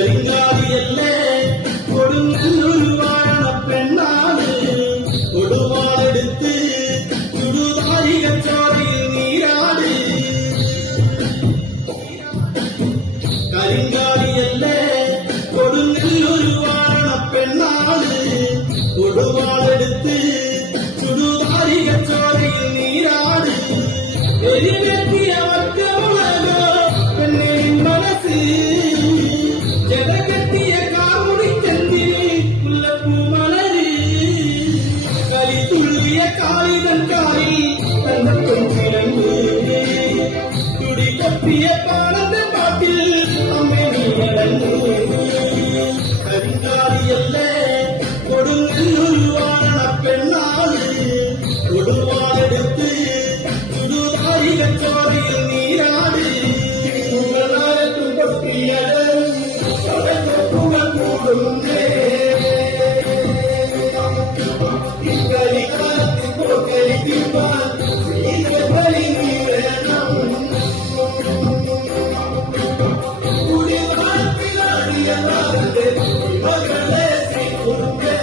കരിങ്കാലിയല്ലേ കൊടുങ്ങല്ലൊരു വാഴ പെണ്ണാണ് കൊടുവാളെടുത്ത് ചുടുതാരിക ചോരയിൽ നീരാട് കരിങ്കാലിയല്ലേ കൊടുങ്ങല്ലൊരു വാഴ പെണ്ണാണ് കൊടുവാളെടുത്ത് ചുടുതാരിക ചോരയിൽ നീരാട് എരിവെത്തിയ ഒറ്റമുളകോ പെണ്ണെ മനസ്സ് ജലകെട്ടിയ കാമുടിച്ചെന്തിന് മുല്ലപ്പൂമലര് കളിതുള്ളിയ കാളിതൻ കാലിൽ തന്നപ്പം ചിരങ്ങ് തുടികൊപ്പിയ പാടത്തെ പാട്ടിൽ അമ്മേ നീയടങ്ങ് കരിങ്കാലിയല്ലേ കൊടുങ്ങല്ലൊരു വാഴ പെണ്ണാണ് കൊടുവാളെടുത്ത് ചുടുതാരിക ചോരയിൽ നീരാട് ും കൊത്തിയത് കൂടുന്നേ കളിക്കാലത്ത് പോക്കരിക്കുവാൻ കളി നീ വേണം കുടിവാഴ്ത്തിലാടിയ മകളെ ശ്രീകുറുമ്പേ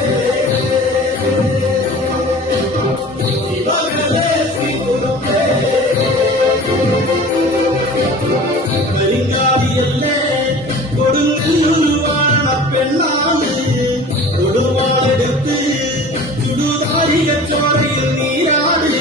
മകളെ ശ്രീകുറുമ്പേ കരിങ്കാലിയല്ലേ കൊടുങ്ങല്ലൊരു വാഴ പെണ്ണാണ് കൊടുവാളെടുത്ത് ചുടുതാരിക ചോരയിൽ നീരാട്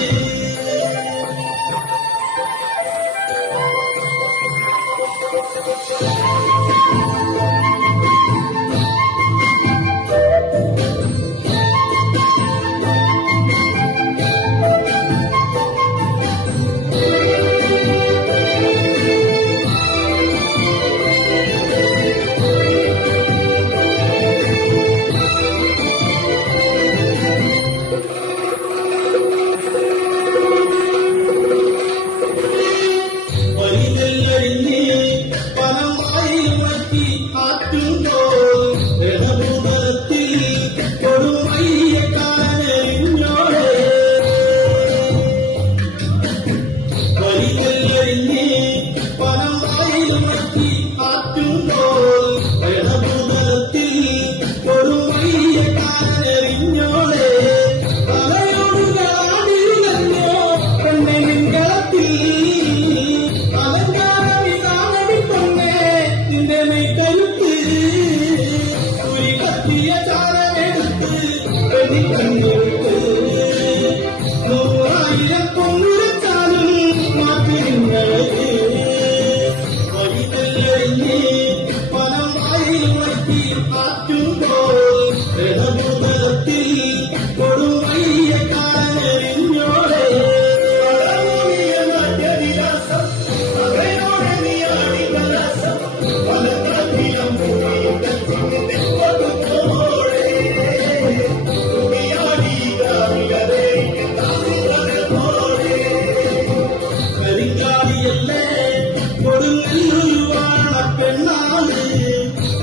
കൊടുങ്ങല്ലൊരു വാഴ പെണ്ണാണ്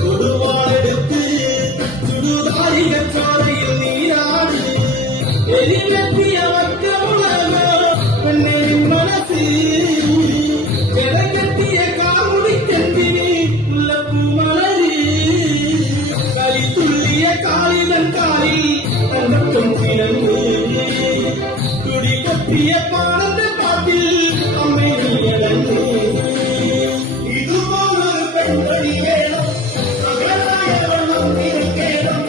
കൊടുവാളെടുത്ത് ചുടുതാരിക ചോരയിൽ നീരാട് എരിവെത്തിയ ഒറ്റമുളകോ പെണ്ണെ മനസ്സ് ജലകെട്ടിയ കാമുടിച്ചെന്തിന് മുല്ലപ്പൂമലര് കളിതുള്ളിയ കാളിതൻ കാലിൽ തന്നപ്പം ചിരങ്ങ് തുടികൊപ്പിയ പാടത്തെ പാട്ടിൽ അമ്മേ നീയടങ്ങ് ഇതുപോലൊരു പെൺപടി വേണം സകലായ വെള്ളം നിൽക്കേണം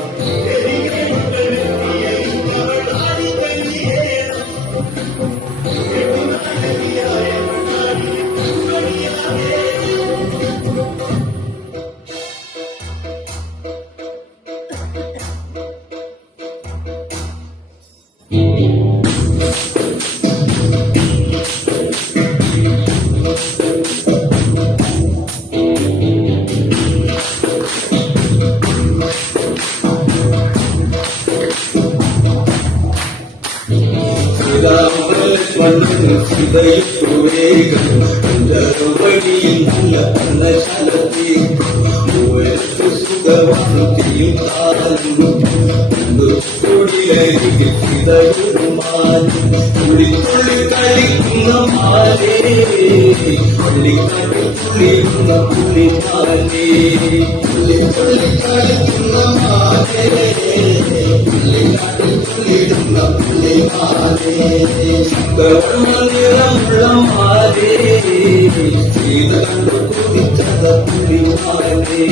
ും കളിക്കുന്ന മാലേ പള്ളിക്കാട്ടിൽ പുളിയുന്ന പുള്ളിമാലേ കളിക്കുന്ന മാലേ പള്ളിക്കാട്ടിൽ പുളിയുന്ന പുള്ളിമാലേ നിറമുള്ള മാലേ ചെയ്ത കണ്ടു കുതിച്ചത പുള്ളിമാലേ